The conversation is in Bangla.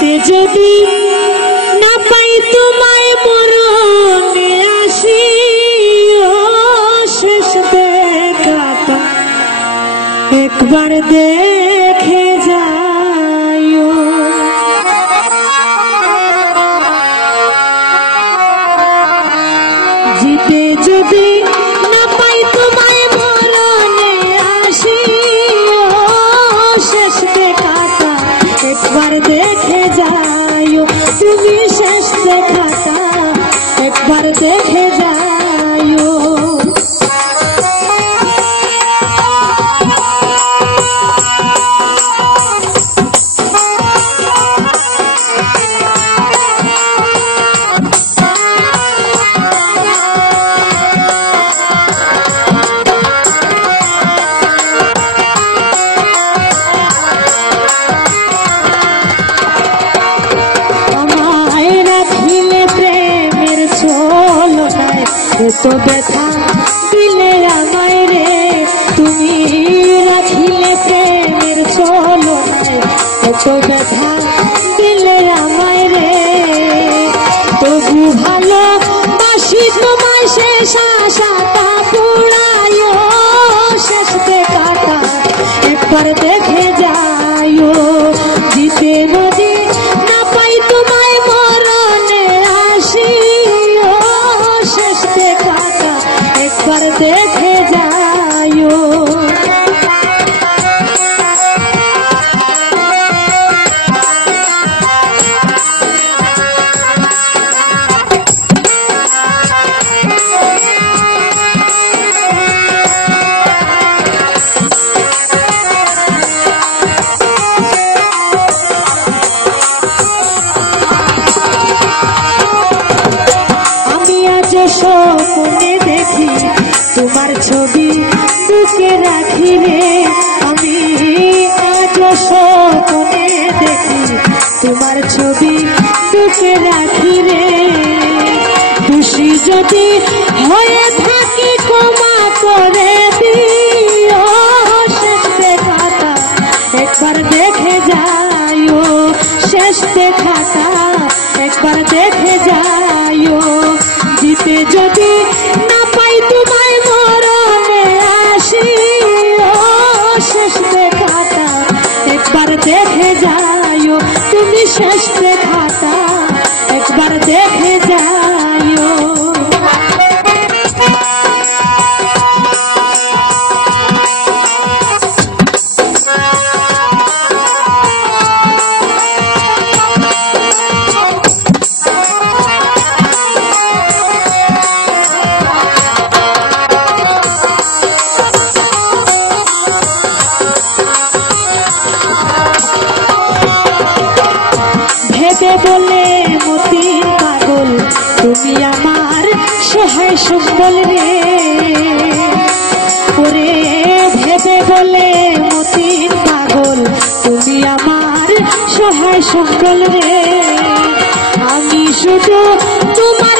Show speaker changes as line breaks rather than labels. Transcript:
জিতে যদি না পাই তোমায় মরণে আসি শেষ দেখাটা একবার দেখে তুমি শেষ দেখাটা একবার দেখে যাইও এত ব্যথা দিলে আমায় রে, তুমি রাখিলে প্রেমের ছোলনায় এত ব্যথা দিলে আমায় রে, তবু ভালো বাসি তোমায় শেষ আশাটা পুরায় শেষ দেখাটা একবার দেখে হয়ে থাকি ক্ষমা করে দিও শেষ দেখাটা একবার দেখে যাইও শেষ দেখাটা জিতে যদি আমার সহায় সম্বল রে ওরে ভেবে বলে মতি পাগল, তুমি আমার সহায় সুখ রে আমি শুধু তোমার